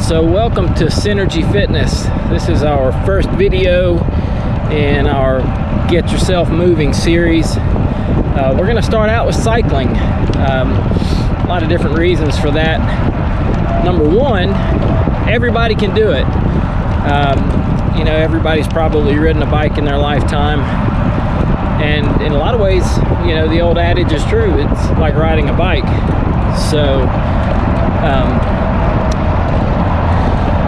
So welcome to Synergy Fitness. This is our first video in our Get Yourself Moving series. We're going to start out with cycling. A lot of different reasons for that. Number one, everybody can do it. Everybody's probably ridden a bike in their lifetime. And in a lot of ways, the old adage is true. It's like riding a bike. So,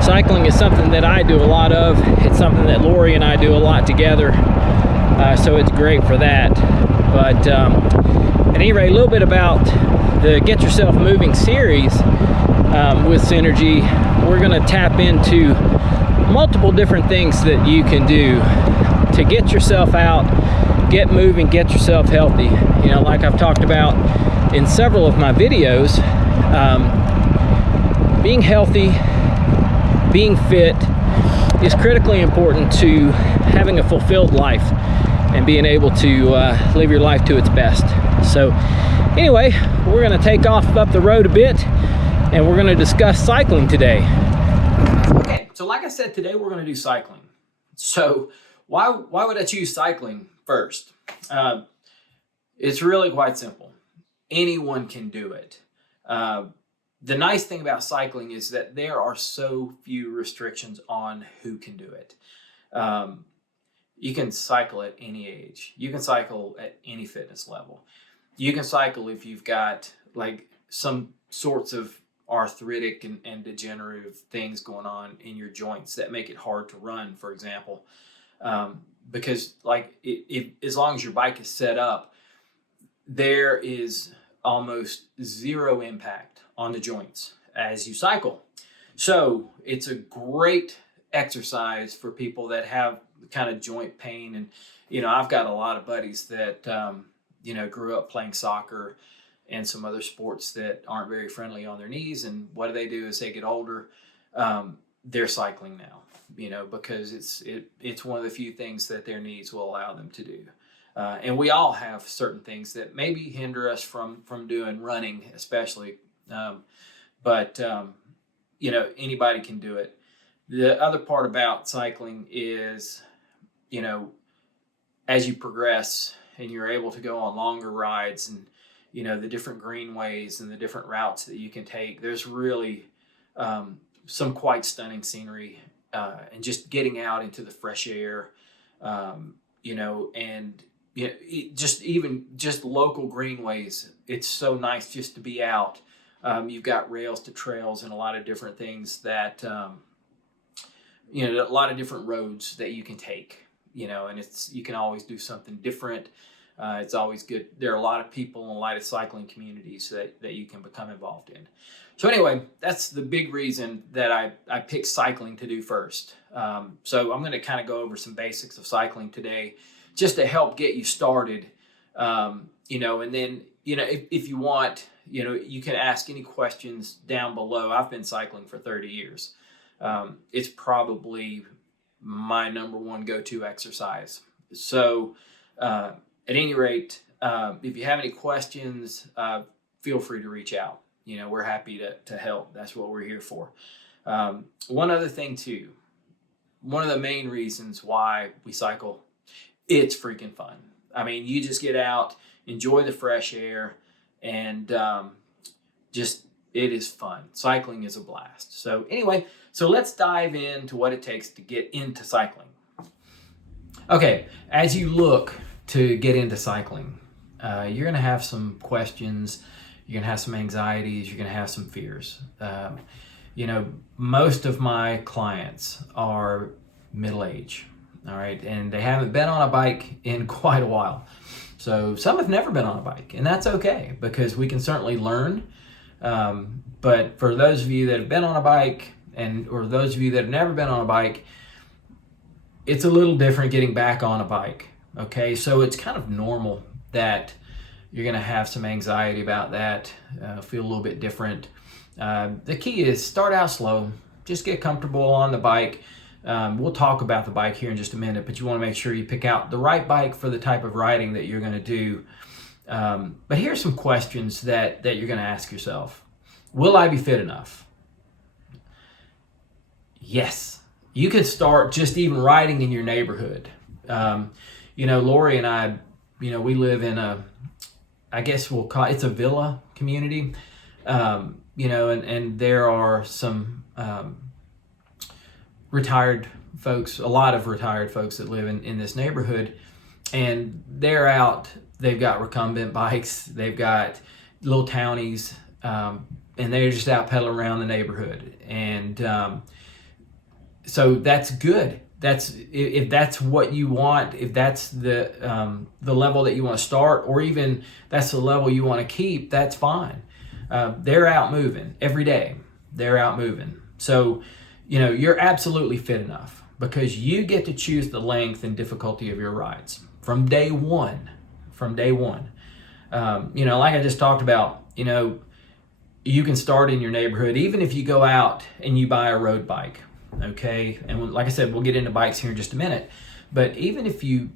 cycling is something that I do a lot of. It's something that Lori and I do a lot together. So it's great for that. But at any rate, a little bit about the Get Yourself Moving series with Synergy. We're going to tap into multiple different things that you can do to get yourself out, get moving, get yourself healthy. Like I've talked about in several of my videos, being healthy, being fit is critically important to having a fulfilled life and being able to live your life to its best. So anyway, we're going to take off up the road a bit and we're going to discuss cycling today. Okay, so like I said, today we're going to do cycling. So why would I choose cycling first? It's really quite simple. Anyone can do it. The nice thing about cycling is that there are so few restrictions on who can do it. You can cycle at any age. You can cycle at any fitness level. You can cycle if you've got like some sorts of arthritic and degenerative things going on in your joints that make it hard to run, for example. Because as long as your bike is set up, there is almost zero impact on the joints as you cycle. So it's a great exercise for people that have kind of joint pain. And, I've got a lot of buddies that, grew up playing soccer and some other sports that aren't very friendly on their knees. And what do as they get older? They're cycling now, because it's one of the few things that their knees will allow them to do. And we all have certain things that maybe hinder us from doing running, especially. But anybody can do it. The other part about cycling is, as you progress and you're able to go on longer rides and, the different greenways and the different routes that you can take, there's really some quite stunning scenery and just getting out into the fresh air, just local greenways. It's so nice just to be out. You've got rails to trails and a lot of different things that, a lot of different roads that you can take, and you can always do something different. It's always good. There are a lot of people in a lot of cycling communities that you can become involved in. So anyway, that's the big reason that I picked cycling to do first. So I'm going to kind of go over some basics of cycling today just to help get you started, and then, if you want, you can ask any questions down below. I've been cycling for 30 years. It's probably my number one go-to exercise. So at any rate, if you have any questions, feel free to reach out. We're happy to help. That's what we're here for. One other thing too, one of the main reasons why we cycle, it's freaking fun. I mean, you just get out, enjoy the fresh air, and it is fun. Cycling is a blast. So anyway, let's dive into what it takes to get into cycling. Okay, as you look to get into cycling, you're going to have some questions, you're going to have some anxieties, you're going to have some fears. Most of my clients are middle-aged, all right, and they haven't been on a bike in quite a while. So some have never been on a bike, and that's okay because we can certainly learn. But for those of you that have been on a bike or those of you that have never been on a bike, it's a little different getting back on a bike. Okay, so it's kind of normal that you're going to have some anxiety about that, feel a little bit different. The key is start out slow, just get comfortable on the bike. We'll talk about the bike here in just a minute, but you want to make sure you pick out the right bike for the type of riding that you're going to do. But here's some questions that you're going to ask yourself. Will I be fit enough? Yes, you can start just even riding in your neighborhood. Lori and I, we live in I guess we'll call it's a villa community, and there are some retired folks, a lot of retired folks that live in this neighborhood, and they're out, they've got recumbent bikes, they've got little townies, and they're just out pedaling around the neighborhood. And so that's good. If that's what you want, if that's the level that you want to start, or even that's the level you want to keep, that's fine. They're out moving every day. They're out moving. So, you're absolutely fit enough, because you get to choose the length and difficulty of your rides from day one. Like I just talked about, you can start in your neighborhood, even if you go out and you buy a road bike. Okay, and like I said, we'll get into bikes here in just a minute. But even if you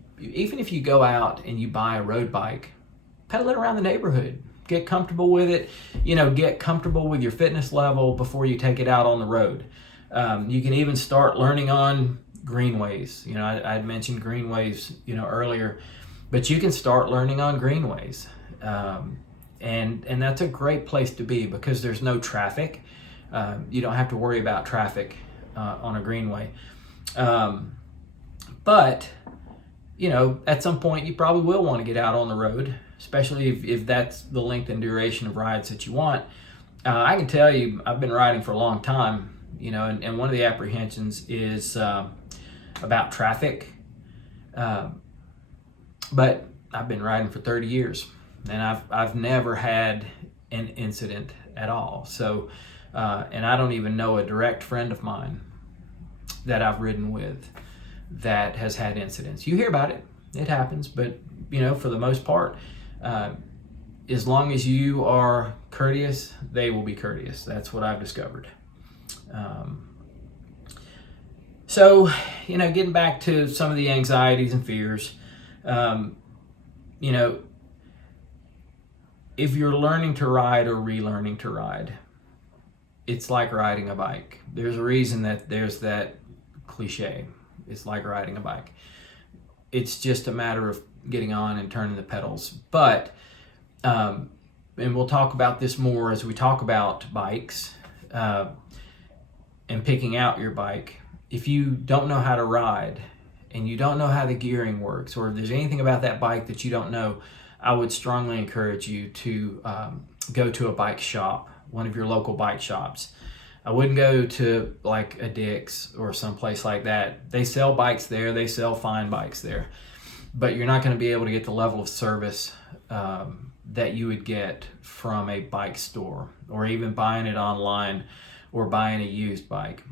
go out and you buy a road bike, pedal it around the neighborhood. Get comfortable with it. Get comfortable with your fitness level before you take it out on the road. You can even start learning on greenways. I mentioned greenways, earlier, but you can start learning on greenways, and that's a great place to be, because there's no traffic. You don't have to worry about traffic on a greenway. But at some point you probably will want to get out on the road, especially if that's the length and duration of rides that you want. I can tell you, I've been riding for a long time, and one of the apprehensions is about traffic. But I've been riding for 30 years, and I've never had an incident at all. So, and I don't even know a direct friend of mine that I've ridden with that has had incidents. You hear about it, it happens, but for the most part, as long as you are courteous, they will be courteous. That's what I've discovered. So, getting back to some of the anxieties and fears, if you're learning to ride or relearning to ride, it's like riding a bike. There's a reason that there's that cliche. It's like riding a bike. It's just a matter of getting on and turning the pedals. But, and we'll talk about this more as we talk about bikes, and picking out your bike. If you don't know how to ride, and you don't know how the gearing works, or if there's anything about that bike that you don't know, I would strongly encourage you to go to a bike shop, one of your local bike shops. I wouldn't go to like a Dick's or someplace like that. They sell bikes there, they sell fine bikes there, but you're not going to be able to get the level of service that you would get from a bike store, or even buying it online, or buying a used bike.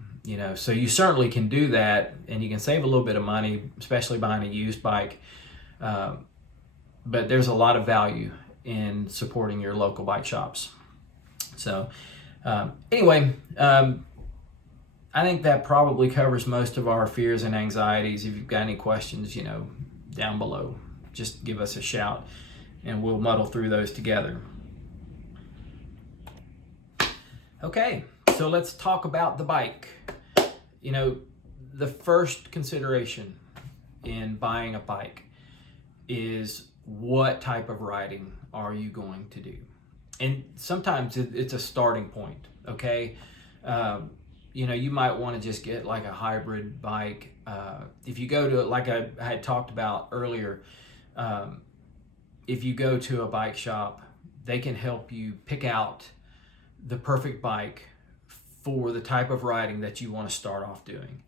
So you certainly can do that, and you can save a little bit of money, especially buying a used bike. But there's a lot of value in supporting your local bike shops. So anyway, I think that probably covers most of our fears and anxieties. If you've got any questions, down below, just give us a shout, and we'll muddle through those together. Okay, so let's talk about the bike. The first consideration in buying a bike is, what type of riding are you going to do? And sometimes it's a starting point, okay? You might want to just get like a hybrid bike. If you go to, like I had talked about earlier, if you go to a bike shop, they can help you pick out the perfect bike for the type of riding that you want to start off doing.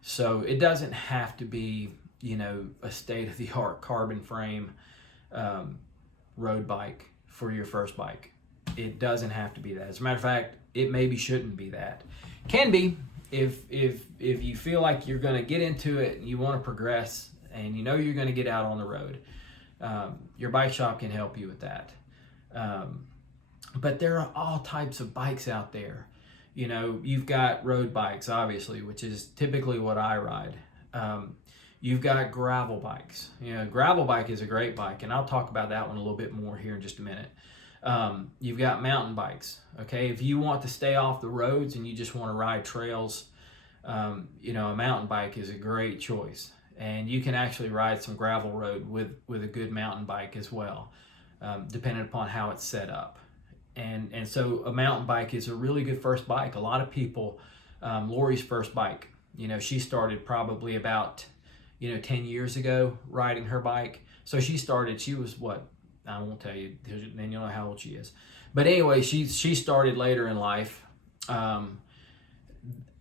So it doesn't have to be, a state-of-the-art carbon frame road bike for your first bike. It doesn't have to be that. As a matter of fact, it maybe shouldn't be that. Can be if you feel like you're going to get into it and you want to progress, and you're going to get out on the road. Your bike shop can help you with that. But there are all types of bikes out there. You've got road bikes, obviously, which is typically what I ride. You've got gravel bikes. Gravel bike is a great bike, and I'll talk about that one a little bit more here in just a minute. You've got mountain bikes. Okay, if you want to stay off the roads and you just want to ride trails, a mountain bike is a great choice. And you can actually ride some gravel road with a good mountain bike as well, depending upon how it's set up. And so a mountain bike is a really good first bike. A lot of people, Lori's first bike, she started probably about, 10 years ago riding her bike. So she was what? I won't tell you, then you'll know how old she is. But anyway, she started later in life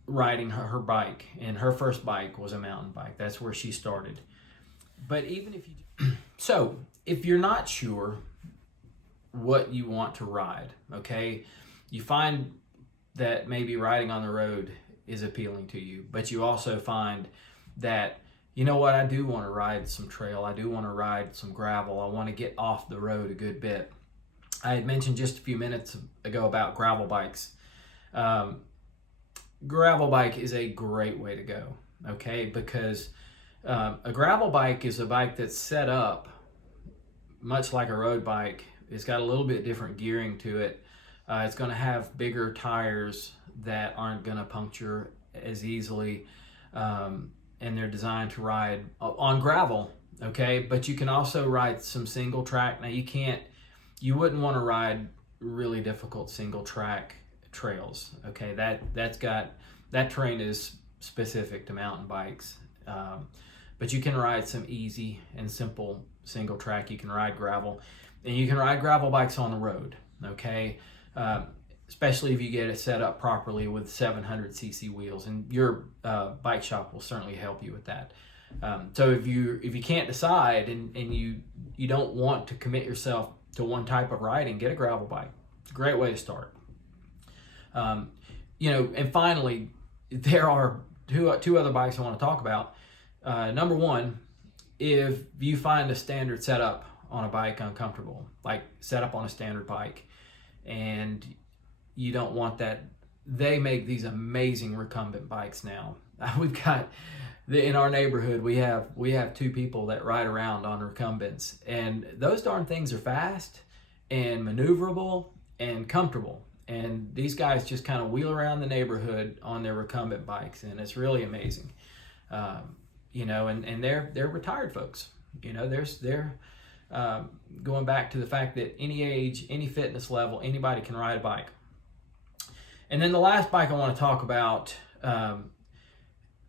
riding her bike, and her first bike was a mountain bike. That's where she started. But even if so if you're not sure what you want to ride, okay, you find that maybe riding on the road is appealing to you, but you also find that, I do want to ride some trail, I do want to ride some gravel, I want to get off the road a good bit. I had mentioned just a few minutes ago about gravel bikes. Gravel bike is a great way to go, okay, because a gravel bike is a bike that's set up much like a road bike. It's got a little bit different gearing to it. It's going to have bigger tires that aren't going to puncture as easily, and they're designed to ride on gravel, okay? But you can also ride some single track. Now you wouldn't want to ride really difficult single track trails, okay? That terrain is specific to mountain bikes, but you can ride some easy and simple single track. You can ride gravel, and you can ride gravel bikes on the road, okay? Especially if you get it set up properly with 700cc wheels, and your bike shop will certainly help you with that. So if you can't decide and you don't want to commit yourself to one type of riding, get a gravel bike. It's a great way to start. And finally, there are two other bikes I want to talk about. Number one, if you find a standard setup on a bike uncomfortable, like setup on a standard bike, and you don't want that, they make these amazing recumbent bikes now. We've got in our neighborhood, we have two people that ride around on recumbents, and those darn things are fast and maneuverable and comfortable. And these guys just kind of wheel around the neighborhood on their recumbent bikes, and it's really amazing. And they're retired folks. They're going back to the fact that any age, any fitness level, anybody can ride a bike. And then the last bike I want to talk about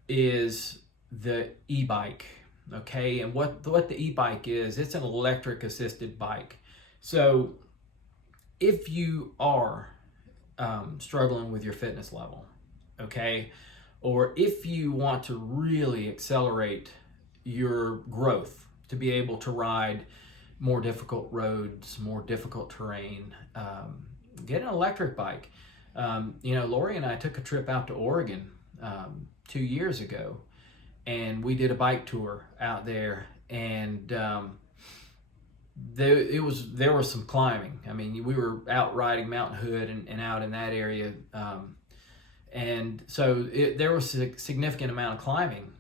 is the e-bike, okay? And what the e-bike is, it's an electric assisted bike. So if you are struggling with your fitness level, okay, or if you want to really accelerate your growth to be able to ride more difficult roads, more difficult terrain, get an electric bike. Lori and I took a trip out to Oregon 2 years ago, and we did a bike tour out there, and there was some climbing. I mean, we were out riding Mount Hood and out in that area, and so there was a significant amount of climbing,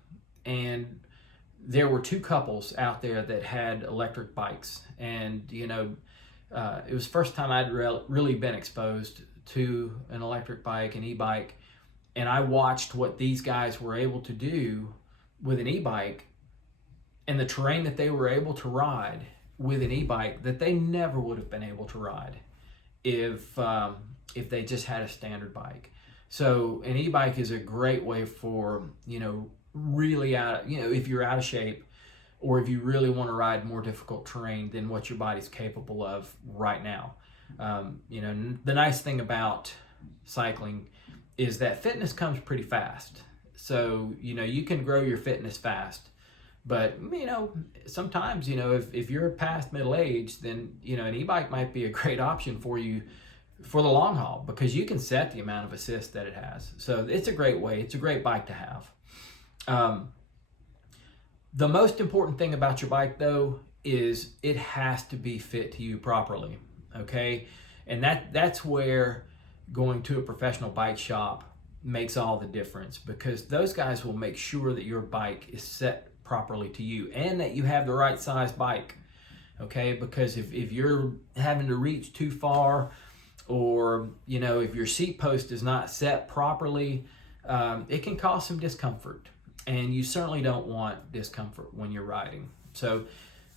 and there were two couples out there that had electric bikes, and it was the first time I'd really been exposed to an electric bike, an e-bike, and I watched what these guys were able to do with an e-bike and the terrain that they were able to ride with an e-bike that they never would have been able to ride if they just had a standard bike. So an e-bike is a great way for, really if you're out of shape, or if you really want to ride more difficult terrain than what your body's capable of right now. The nice thing about cycling is that fitness comes pretty fast. So, you can grow your fitness fast, but, sometimes, if you're past middle age, then, an e-bike might be a great option for you for the long haul, because you can set the amount of assist that it has. So it's a great way. It's a great bike to have. The most important thing about your bike, though, is it has to be fit to you properly, okay? And that's where going to a professional bike shop makes all the difference, because those guys will make sure that your bike is set properly to you and that you have the right size bike, okay? Because if you're having to reach too far, or if your seat post is not set properly, it can cause some discomfort, and you certainly don't want discomfort when you're riding. So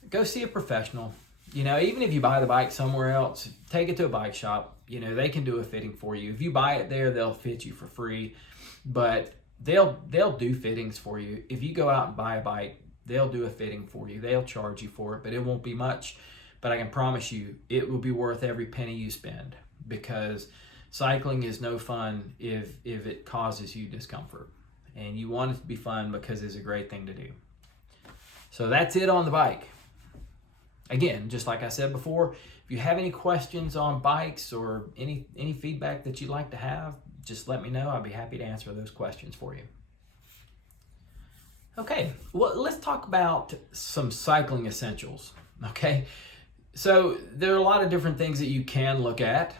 go see a professional. Even if you buy the bike somewhere else, take it to a bike shop. They can do a fitting for you. If you buy it there, they'll fit you for free, but they'll do fittings for you. If you go out and buy a bike, they'll do a fitting for you. They'll charge you for it, but it won't be much. But I can promise you, it will be worth every penny you spend, because cycling is no fun if it causes you discomfort. And you want it to be fun because it's a great thing to do. So that's it on the bike. Again, just like I said before, if you have any questions on bikes or any feedback that you'd like to have, just let me know. I'll be happy to answer those questions for you. Okay, well, let's talk about some cycling essentials, okay? So there are a lot of different things that you can look at,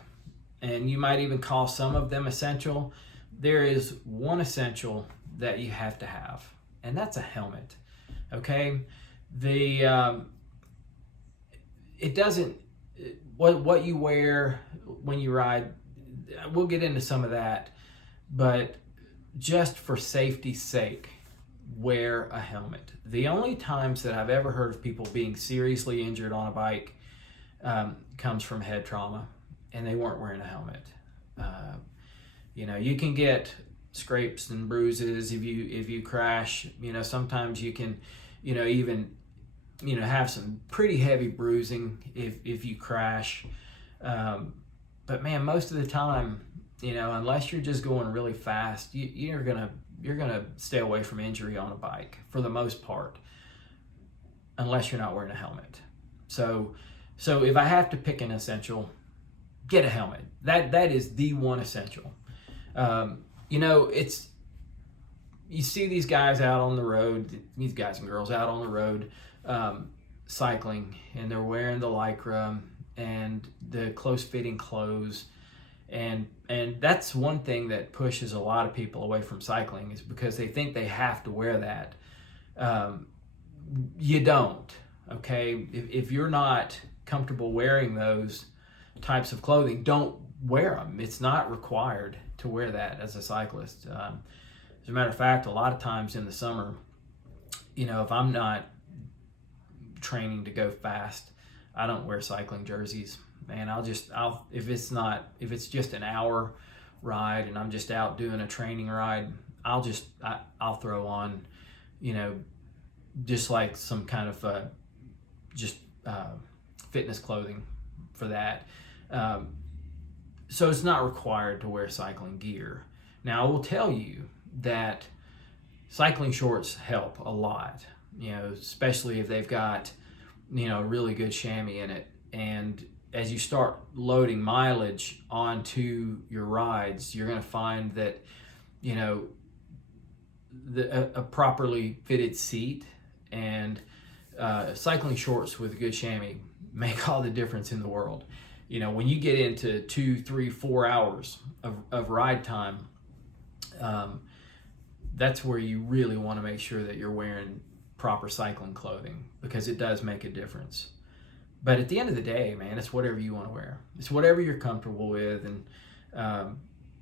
and you might even call some of them essential. There is one essential that you have to have, and that's a helmet, okay? What you wear when you ride, we'll get into some of that, but just for safety's sake, wear a helmet. The only times that I've ever heard of people being seriously injured on a bike comes from head trauma, and they weren't wearing a helmet. You can get scrapes and bruises if you crash. Sometimes you can, even have some pretty heavy bruising if you crash. But man, most of the time, unless you're just going really fast, you're gonna stay away from injury on a bike for the most part, unless you're not wearing a helmet. So if I have to pick an essential, get a helmet. That is the one essential. You see these guys out on the road, these guys and girls out on the road cycling, and they're wearing the Lycra and the close-fitting clothes, and that's one thing that pushes a lot of people away from cycling, is because they think they have to wear that. You don't, okay? If you're not comfortable wearing those types of clothing, don't wear them. It's not required to wear that as a cyclist. As a matter of fact, a lot of times in the summer, if I'm not training to go fast, I don't wear cycling jerseys. Man, if it's just an hour ride and I'm just out doing a training ride, I'll throw on, just like some kind of fitness clothing for that. So it's not required to wear cycling gear. Now, I will tell you that cycling shorts help a lot, especially if they've got, really good chamois in it. And as you start loading mileage onto your rides, you're going to find that, a properly fitted seat and cycling shorts with good chamois make all the difference in the world. When you get into 2, 3, 4 hours of ride time, that's where you really want to make sure that you're wearing proper cycling clothing, because it does make a difference. But at the end of the day, man, it's whatever you want to wear. It's whatever you're comfortable with, and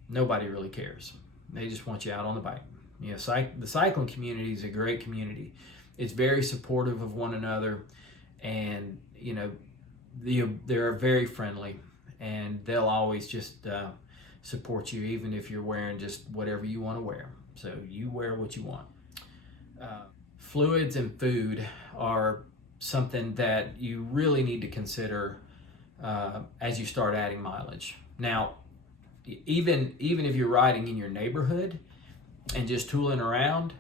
nobody really cares. They just want you out on the bike. The cycling community is a great community. It's very supportive of one another, and they're very friendly, and they'll always just support you, even if you're wearing just whatever you want to wear. So you wear what you want. Fluids and food are something that you really need to consider as you start adding mileage. Now, even if you're riding in your neighborhood and just tooling around,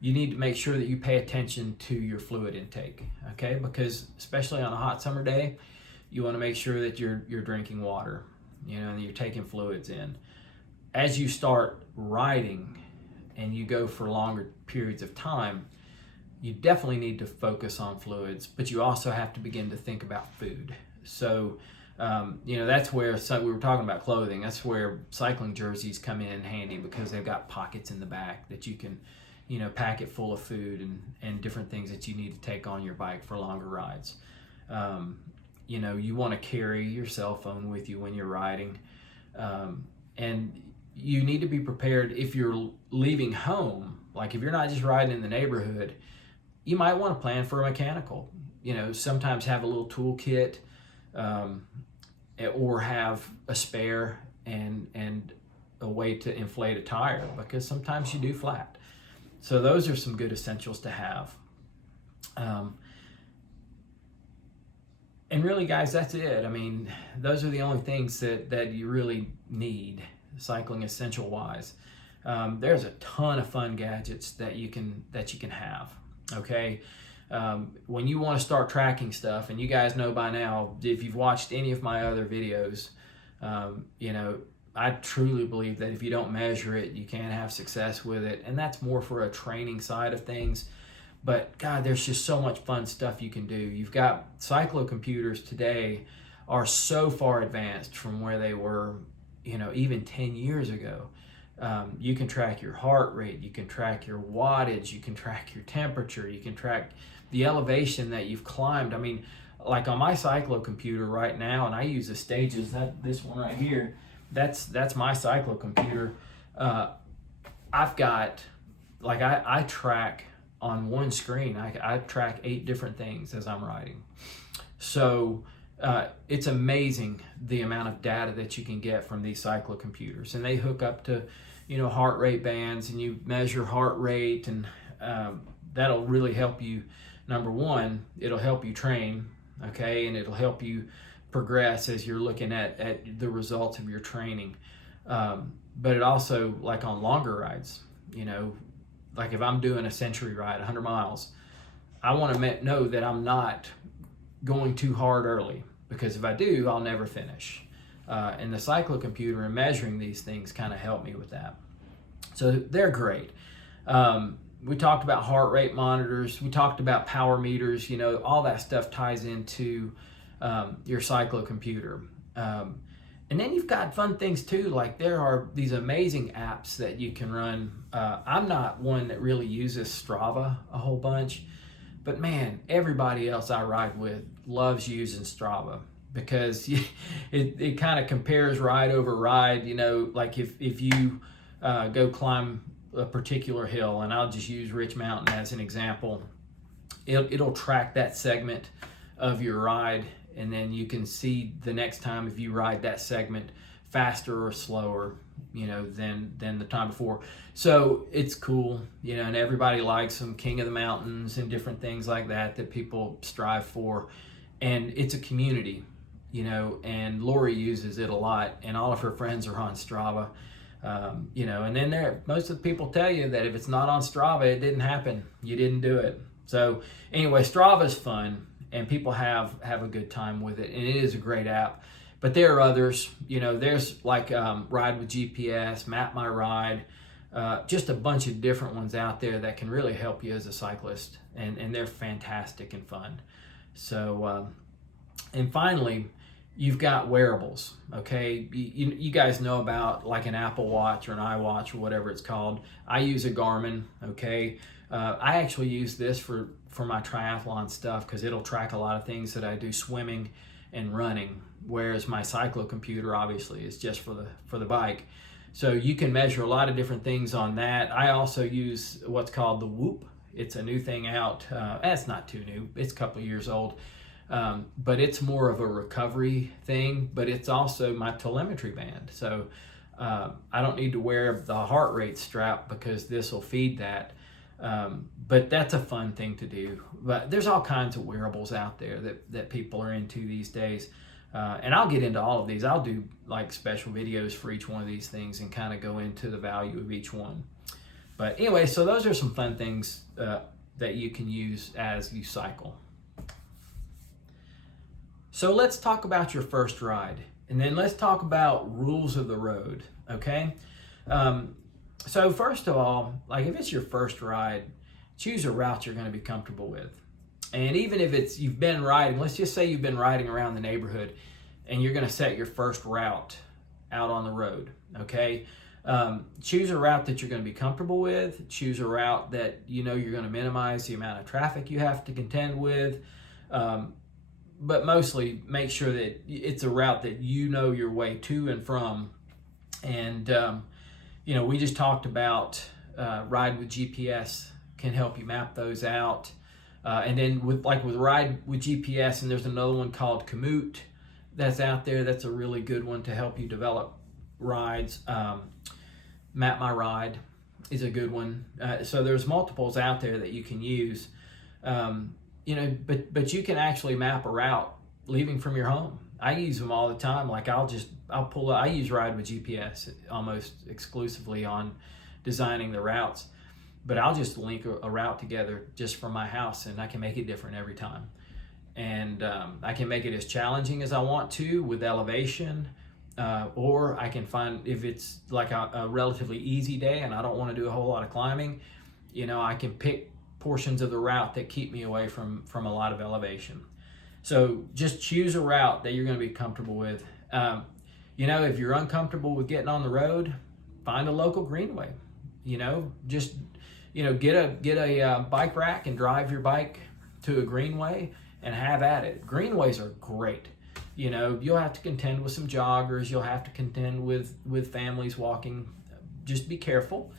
you need to make sure that you pay attention to your fluid intake, okay? Because especially on a hot summer day, you want to make sure that you're drinking water, and you're taking fluids in. As you start riding and you go for longer periods of time, you definitely need to focus on fluids, but you also have to begin to think about food. So, that's where, we were talking about clothing, that's where cycling jerseys come in handy, because they've got pockets in the back that you can, pack it full of food and different things that you need to take on your bike for longer rides. You want to carry your cell phone with you when you're riding. And you need to be prepared if you're leaving home. Like if you're not just riding in the neighborhood, you might want to plan for a mechanical. Sometimes have a little toolkit, or have a spare and a way to inflate a tire, because sometimes you do flat. So those are some good essentials to have. And really, guys, that's it. I mean, those are the only things that you really need, cycling essential wise. There's a ton of fun gadgets that you can have. Okay, when you want to start tracking stuff, and you guys know by now, if you've watched any of my other videos, I truly believe that if you don't measure it, you can't have success with it. And that's more for a training side of things. But God, there's just so much fun stuff you can do. You've got cyclocomputers today are so far advanced from where they were, even 10 years ago. You can track your heart rate, you can track your wattage, you can track your temperature, you can track the elevation that you've climbed. I mean, like on my cyclocomputer right now, and I use the stages, this one right here, that's my cyclocomputer. I've got, like, I track on one screen, I track 8 different things as I'm riding. So it's amazing the amount of data that you can get from these cyclocomputers, and they hook up to heart rate bands, and you measure heart rate, and that'll really help you. Number one, it'll help you train, okay, and it'll help you progress as you're looking at the results of your training. But it also, like on longer rides, like if I'm doing a century ride, 100 miles, I want to know that I'm not going too hard early, because if I do, I'll never finish. And the cyclocomputer and measuring these things kind of help me with that. So they're great. We talked about heart rate monitors. We talked about power meters. All that stuff ties into your cyclocomputer. And then you've got fun things too, like there are these amazing apps that you can run. I'm not one that really uses Strava a whole bunch, but man, everybody else I ride with loves using Strava, because it kind of compares ride over ride. Like if you go climb a particular hill, and I'll just use Rich Mountain as an example, it'll track that segment of your ride, and then you can see the next time if you ride that segment faster or slower, than the time before. So it's cool, and everybody likes them, King of the Mountains and different things like that people strive for. And it's a community, and Lori uses it a lot, and all of her friends are on Strava, and then most of the people tell you that if it's not on Strava, it didn't happen. You didn't do it. So anyway, Strava's fun, and people have a good time with it, and it is a great app. But there are others, there's like Ride with GPS, Map My Ride, just a bunch of different ones out there that can really help you as a cyclist, and they're fantastic and fun. So, and finally, you've got wearables, okay? You guys know about like an Apple Watch or an iWatch or whatever it's called. I use a Garmin, okay? I actually use this for my triathlon stuff, because it'll track a lot of things that I do swimming and running, whereas my cyclocomputer obviously is just for the bike. So you can measure a lot of different things on that. I also use what's called the Whoop. It's a new thing out. It's not too new. It's a couple of years old. But it's more of a recovery thing, but it's also my telemetry band. So I don't need to wear the heart rate strap, because this will feed that. But that's a fun thing to do. But there's all kinds of wearables out there that people are into these days. And I'll get into all of these. I'll do like special videos for each one of these things and kind of go into the value of each one. But anyway, so those are some fun things that you can use as you cycle. So let's talk about your first ride, and then let's talk about rules of the road, okay? So first of all, like if it's your first ride, choose a route you're going to be comfortable with. And even if you've been riding, let's just say you've been riding around the neighborhood and you're going to set your first route out on the road, okay? Choose a route that you're going to be comfortable with. Choose a route that you're going to minimize the amount of traffic you have to contend with. But mostly make sure that it's a route that you know your way to and from. And we just talked about Ride with GPS can help you map those out. And then with Ride with GPS, and there's another one called Komoot that's out there. That's a really good one to help you develop rides. Map My Ride is a good one. So there's multiples out there that you can use. But you can actually map a route leaving from your home. I use them all the time. Like I use Ride with GPS almost exclusively on designing the routes, but I'll just link a route together just from my house, and I can make it different every time. And I can make it as challenging as I want to with elevation, or I can find, if it's like a relatively easy day and I don't want to do a whole lot of climbing, I can pick portions of the route that keep me away from a lot of elevation. So just choose a route that you're going to be comfortable with. If you're uncomfortable with getting on the road, find a local greenway. Just get a bike rack and drive your bike to a greenway and have at it. Greenways are great. You'll have to contend with some joggers. You'll have to contend with families walking. Just be careful.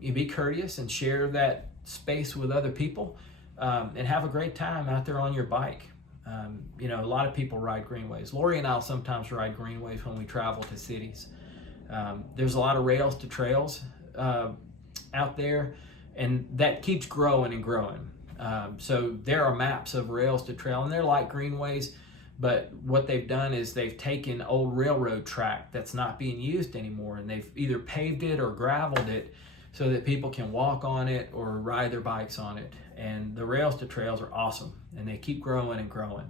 You be courteous and share that space with other people, and have a great time out there on your bike. A lot of people ride greenways. Lori and I'll sometimes ride greenways when we travel to cities. There's a lot of rails to trails out there, and that keeps growing and growing. So there are maps of rails to trail, and they're like greenways, but what they've done is they've taken old railroad track that's not being used anymore, and they've either paved it or graveled it so that people can walk on it or ride their bikes on it. And the rails to trails are awesome, and they keep growing and growing.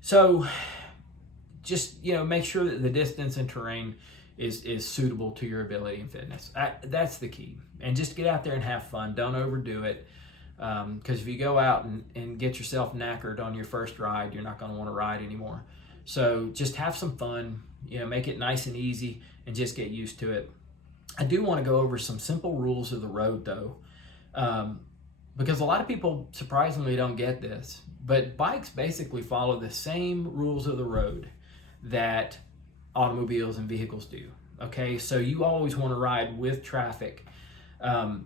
So just make sure that the distance and terrain is suitable to your ability and fitness. That's the key. And just get out there and have fun. Don't overdo it, because if you go out and get yourself knackered on your first ride, you're not going to want to ride anymore. So just have some fun, make it nice and easy, and just get used to it. I do want to go over some simple rules of the road, though, because a lot of people surprisingly don't get this, but bikes basically follow the same rules of the road that automobiles and vehicles do. Okay, so you always want to ride with traffic, and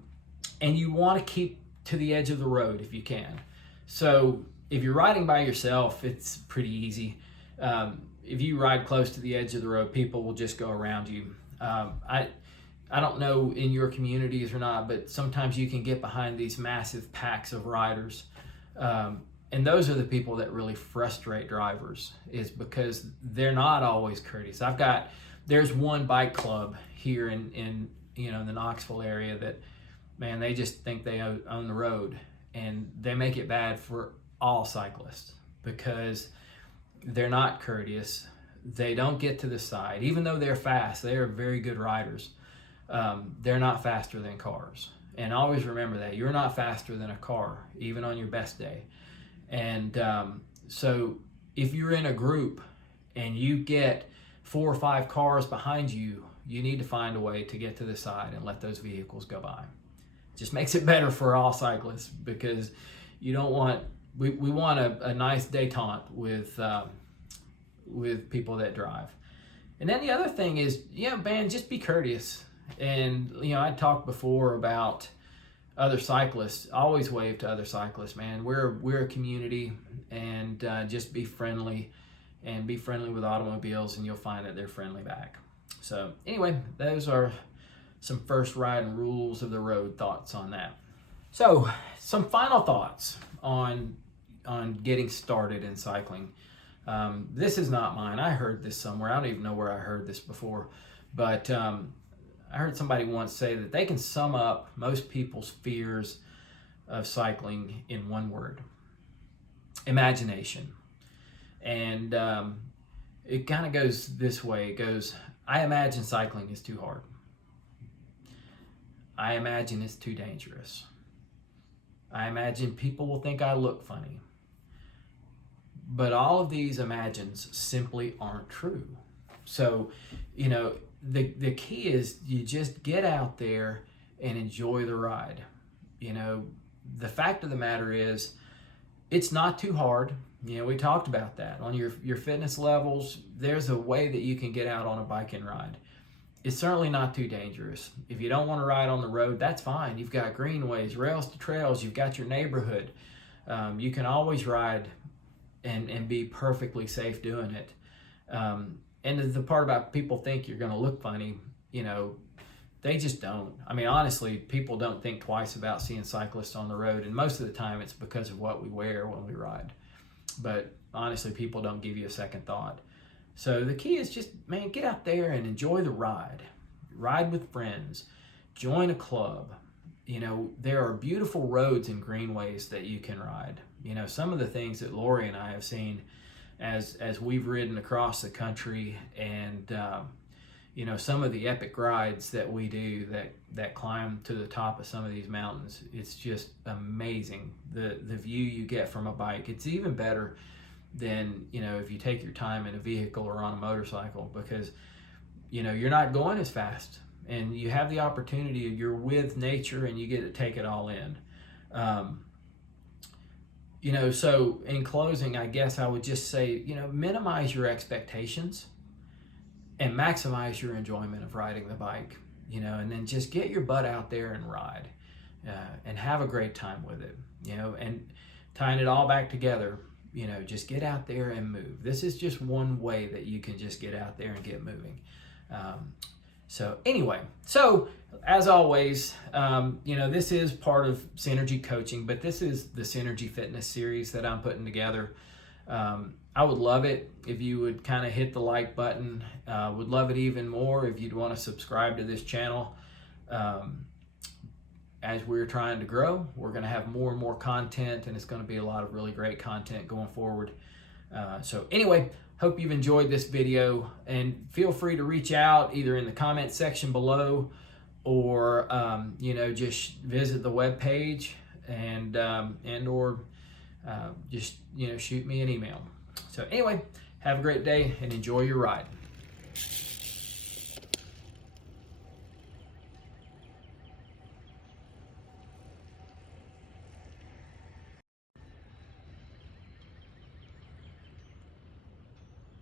you want to keep to the edge of the road if you can. So if you're riding by yourself, it's pretty easy. If you ride close to the edge of the road, people will just go around you. I don't know in your communities or not, but sometimes you can get behind these massive packs of riders. And those are the people that really frustrate drivers, is because they're not always courteous. There's one bike club here in the Knoxville area that, man, they just think they own the road, and they make it bad for all cyclists because they're not courteous. They don't get to the side, even though they're fast. They are very good riders. They're not faster than cars. And always remember that. You're not faster than a car, even on your best day. And so if you're in a group and you get 4 or 5 cars behind you, you need to find a way to get to the side and let those vehicles go by. It just makes it better for all cyclists, because you don't want, we want a nice détente with people that drive. And then the other thing is, man, just be courteous. And, I talked before about other cyclists. Always wave to other cyclists, man. We're a community, and just be friendly, and be friendly with automobiles, and you'll find that they're friendly back. So anyway, those are some first riding rules of the road thoughts on that. So some final thoughts on getting started in cycling. This is not mine. I heard this somewhere. I don't even know where I heard this before, but I heard somebody once say that they can sum up most people's fears of cycling in one word: imagination. And it kind of goes this way. It goes, I imagine cycling is too hard. I imagine it's too dangerous. I imagine people will think I look funny. But all of these imagines simply aren't true. So, the key is you just get out there and enjoy the ride. The fact of the matter is, it's not too hard. We talked about that. On your fitness levels, there's a way that you can get out on a bike and ride. it's certainly not too dangerous. If you don't want to ride on the road, that's fine. You've got greenways, rails to trails, you've got your neighborhood. You can always ride and be perfectly safe doing it. And the part about people think you're going to look funny, you know, they just don't. I mean, honestly, people don't think twice about seeing cyclists on the road, and most of the time it's because of what we wear when we ride. But honestly, people don't give you a second thought. So the key is just, man, get out there and enjoy the ride. Ride with friends. Join a club. You know, there are beautiful roads and greenways that you can ride. You know, some of the things that Lori and I have seen as we've ridden across the country, and you know, some of the epic rides that we do that climb to the top of some of these mountains, it's just amazing. The view you get from a bike, it's even better than, you know, if you take your time in a vehicle or on a motorcycle, because, you know, you're not going as fast and you have the opportunity, you're with nature and you get to take it all in. You know, so in closing, I guess I would just say, you know, minimize your expectations and maximize your enjoyment of riding the bike, you know, and then just get your butt out there and ride and have a great time with it, you know, and tying it all back together, you know, just get out there and move. This is just one way that you can just get out there and get moving. So anyway, so as always, you know, this is part of Synergy Coaching, but this is the Synergy Fitness series that I'm putting together. I would love it if you would kind of hit the like button. Would love it even more if you'd want to subscribe to this channel. As we're trying to grow, we're going to have more and more content, and it's going to be a lot of really great content going forward. So anyway, hope you've enjoyed this video, and feel free to reach out either in the comment section below or you know, just visit the webpage and or just, you know, shoot me an email. So anyway, have a great day and enjoy your ride.